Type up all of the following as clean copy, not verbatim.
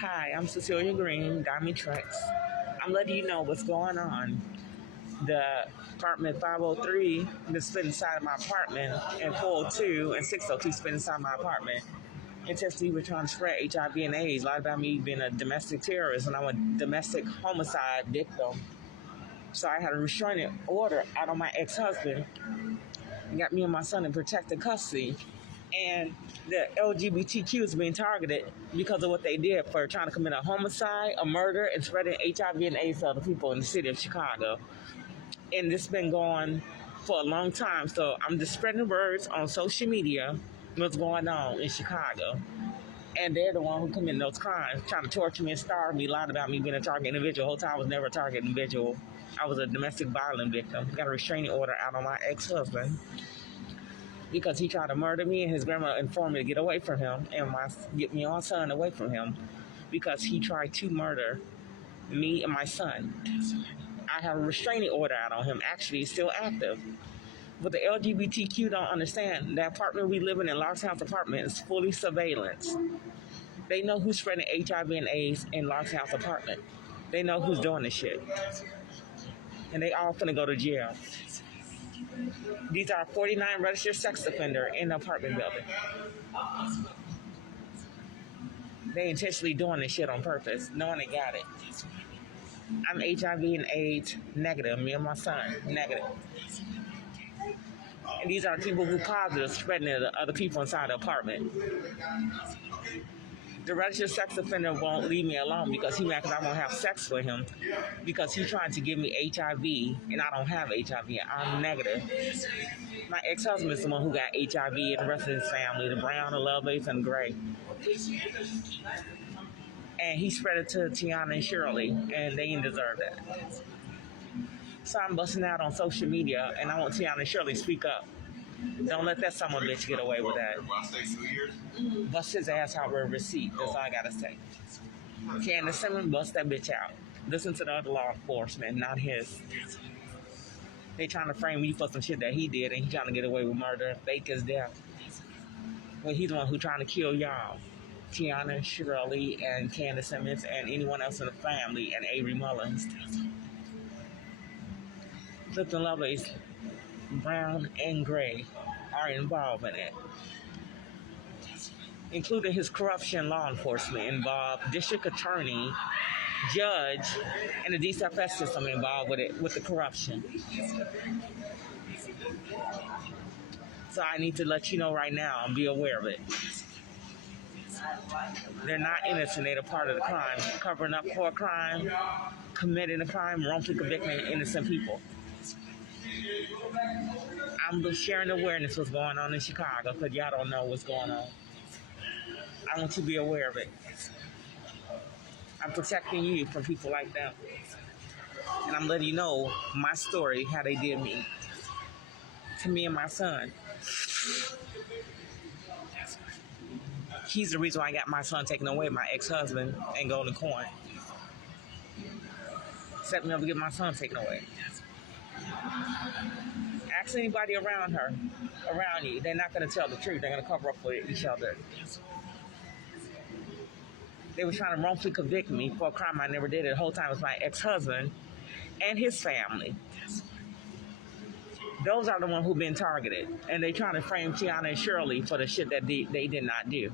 Hi, I'm Cecilia Green, Diamond Tracks. I'm letting you know what's going on. The apartment 503 that's fit inside of my apartment, and 402 and 602 fit inside my apartment. Intentionally, we're trying to spread HIV and AIDS. A lot about me being a domestic terrorist, and I'm a domestic homicide victim. So I had a restraining order out on my ex-husband and got me and my son in protected custody. And the LGBTQ is being targeted because of what they did for trying to commit a homicide, a murder, and spreading HIV and AIDS to other people in the city of Chicago. And this has been going for a long time. So I'm just spreading the words on social media what's going on in Chicago. And they're the one who committed those crimes, trying to torture me and starve me, lied about me being a target individual. The whole time I was never a target individual. I was a domestic violence victim. Got a restraining order out on my ex-husband because he tried to murder me, and his grandma informed me to get away from him and get me and my son away from him because he tried to murder me and my son. I have a restraining order out on him. Actually, it's still active. But the LGBTQ don't understand. The apartment we live in Lark's House apartment is fully surveillance. They know who's spreading HIV and AIDS in Lark's House apartment. They know who's doing this shit. And they all finna go to jail. These are 49 registered sex offender in the apartment building. They intentionally doing this shit on purpose, knowing they got it. I'm HIV and AIDS negative. Me and my son, negative. And these are people who positive, spreading it to other people inside the apartment. The registered sex offender won't leave me alone because he mad because I won't have sex with him because he's trying to give me HIV and I don't have HIV. I'm negative. My ex-husband is the one who got HIV and the rest of his family, the brown, the Lovelace, and the gray. And he spread it to Tiana and Shirley, and they didn't deserve that. So I'm busting out on social media, and I want Tiana and Shirley to speak up. Don't let that son of a bitch get away with that. Bust his ass out with a receipt. That's all I gotta say. Candace Simmons, bust that bitch out. Listen to the other law enforcement, not his. They trying to frame me for some shit that he did, and he trying to get away with murder, fake as death. Well, he's the one who trying to kill y'all. Tiana, Shirley, and Candace Simmons, and anyone else in the family, and Avery Mullins. Clifton Lovelace, brown and gray, are involved in it, including his corruption law enforcement involved, district attorney, judge, and the DCFS system involved with it, with the corruption. So I need to let you know right now and be aware of it. They're not innocent, they're a part of the crime, covering up for a crime, committing a crime, wrongfully convicting innocent people. I'm just sharing awareness of what's going on in Chicago because y'all don't know what's going on. I want you to be aware of it. I'm protecting you from people like them. And I'm letting you know my story, how they did me. To me and my son. He's the reason why I got my son taken away, my ex-husband, and Golden Coin. Set me up to get my son taken away. Ask anybody around you. They're not going to tell the truth. They're going to cover up for each other. They were trying to wrongfully convict me for a crime I never did. The whole time it was my ex-husband and his family. Those are the ones who've been targeted. And they trying to frame Tiana and Shirley for the shit that they did not do.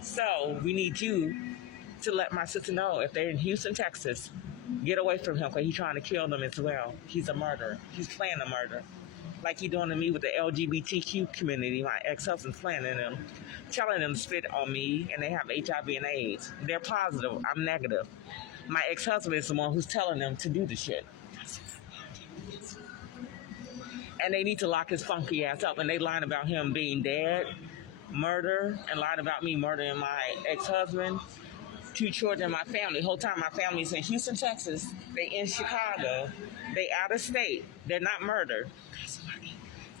So we need you to let my sister know if they're in Houston, Texas, get away from him because he's trying to kill them as well. He's a murderer. He's planning a murder. Like he's doing to me with the LGBTQ community. My ex-husband's planning them, telling them to spit on me, and they have HIV and AIDS. They're positive. I'm negative. My ex-husband is the one who's telling them to do the shit. And they need to lock his funky ass up. And they lied about him being dead, murder, and lied about me murdering my ex-husband, 2 children, my family. The whole time my family's in Houston, Texas. They in Chicago. They out of state. They're not murdered.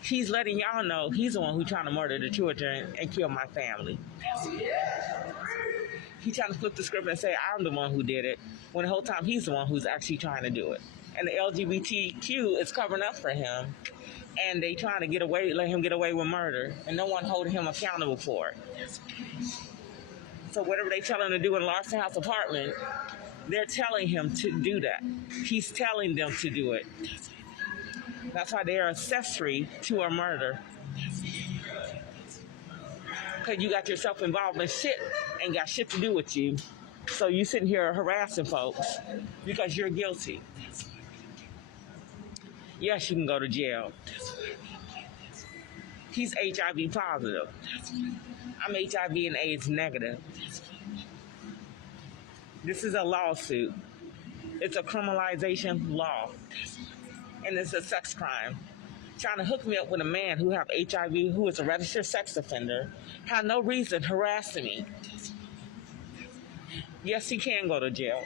He's letting y'all know he's the one who's trying to murder the children and kill my family. He's trying to flip the script and say I'm the one who did it, when the whole time he's the one who's actually trying to do it. And the LGBTQ is covering up for him. And they trying to let him get away with murder. And no one holding him accountable for it. So whatever they tell him to do in Larson House apartment, they're telling him to do that. He's telling them to do it. That's why they are accessory to a murder. Because you got yourself involved in shit, ain't got shit to do with you. So you sitting here harassing folks because you're guilty. Yes, you can go to jail. He's HIV positive. I'm HIV and AIDS negative. This is a lawsuit. It's a criminalization law. And it's a sex crime. Trying to hook me up with a man who have HIV, who is a registered sex offender, had no reason harassing me. Yes, he can go to jail.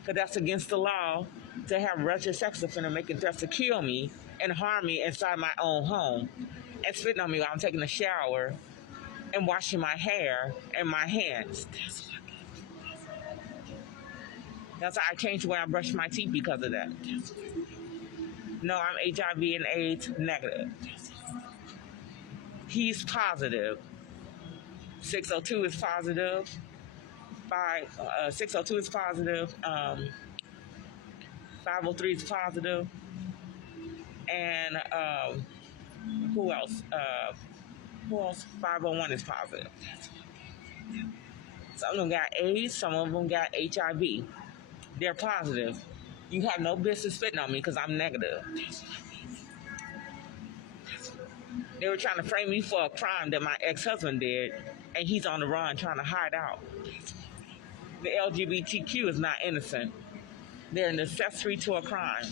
Because that's against the law to have a registered sex offender making threats to kill me and harm me inside my own home and spitting on me while I'm taking a shower and washing my hair and my hands. That's why I changed the way I brush my teeth because of that. No, I'm HIV and AIDS negative. He's positive. 602 is positive. 602 is positive. 503 is positive. And who else? 501 is positive. Some of them got AIDS, some of them got HIV. They're positive. You have no business spitting on me because I'm negative. They were trying to frame me for a crime that my ex-husband did, and he's on the run trying to hide out. The LGBTQ is not innocent. They're an accessory to a crime.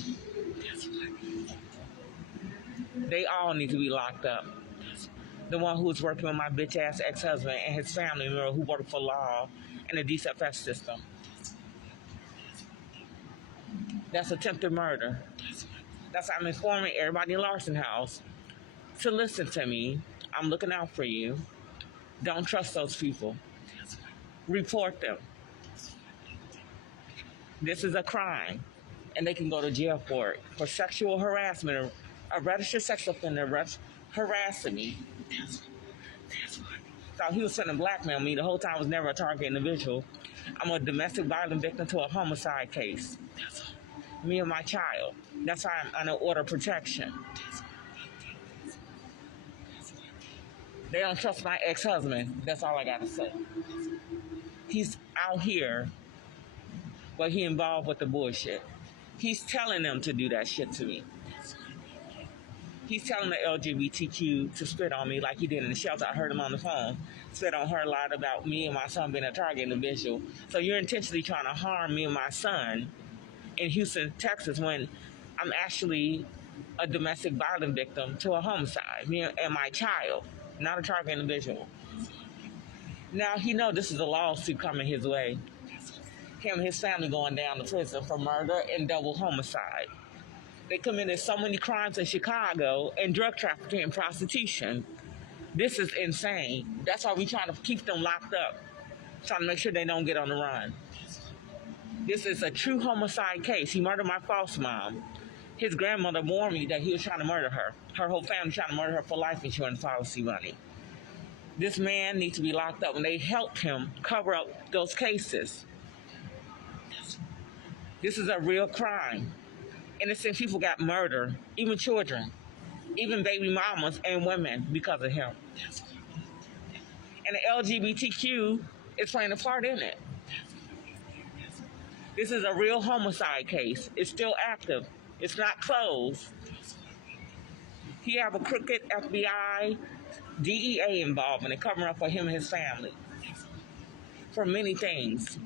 They all need to be locked up. The one who was working with my bitch-ass ex-husband and his family member who worked for law and the DCFS system. That's attempted murder. That's why I'm informing everybody in Larson House to listen to me. I'm looking out for you. Don't trust those people. Report them. This is a crime, and they can go to jail for it. For sexual harassment, a registered sex offender harassing me. Thought he was trying to blackmail me. The whole time I was never a target individual. I'm a domestic violence victim to a homicide case. Me and my child. That's why I'm under order of protection. They don't trust my ex-husband. That's all I got to say. He's out here, but he involved with the bullshit. He's telling them to do that shit to me. He's telling the LGBTQ to spit on me like he did in the shelter. I heard him on the phone. Spit on her a lot about me and my son being a target individual. So you're intentionally trying to harm me and my son in Houston, Texas, when I'm actually a domestic violence victim to a homicide, me and my child, not a target individual. Now he knows this is a lawsuit coming his way. Him and his family going down to prison for murder and double homicide. They committed so many crimes in Chicago and drug trafficking and prostitution. This is insane. That's why we're trying to keep them locked up, trying to make sure they don't get on the run. This is a true homicide case. He murdered my false mom. His grandmother warned me that he was trying to murder her. Her whole family trying to murder her for life insurance policy money. This man needs to be locked up, and they helped him cover up those cases. This is a real crime. Innocent people got murdered, even children, even baby mamas and women because of him. And the LGBTQ is playing a part in it. This is a real homicide case. It's still active. It's not closed. He have a crooked FBI, DEA involvement in covering up for him and his family for many things.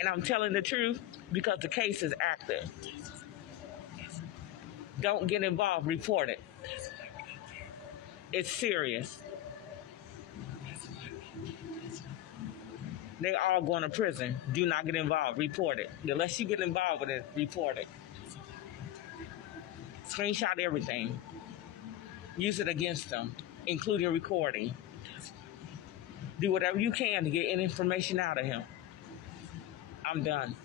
And I'm telling the truth because the case is active. Don't get involved. Report it. It's serious. They all going to prison. Do not get involved. Report it. Unless you get involved with it, report it. Screenshot everything. Use it against them, including recording. Do whatever you can to get any information out of him. I'm done.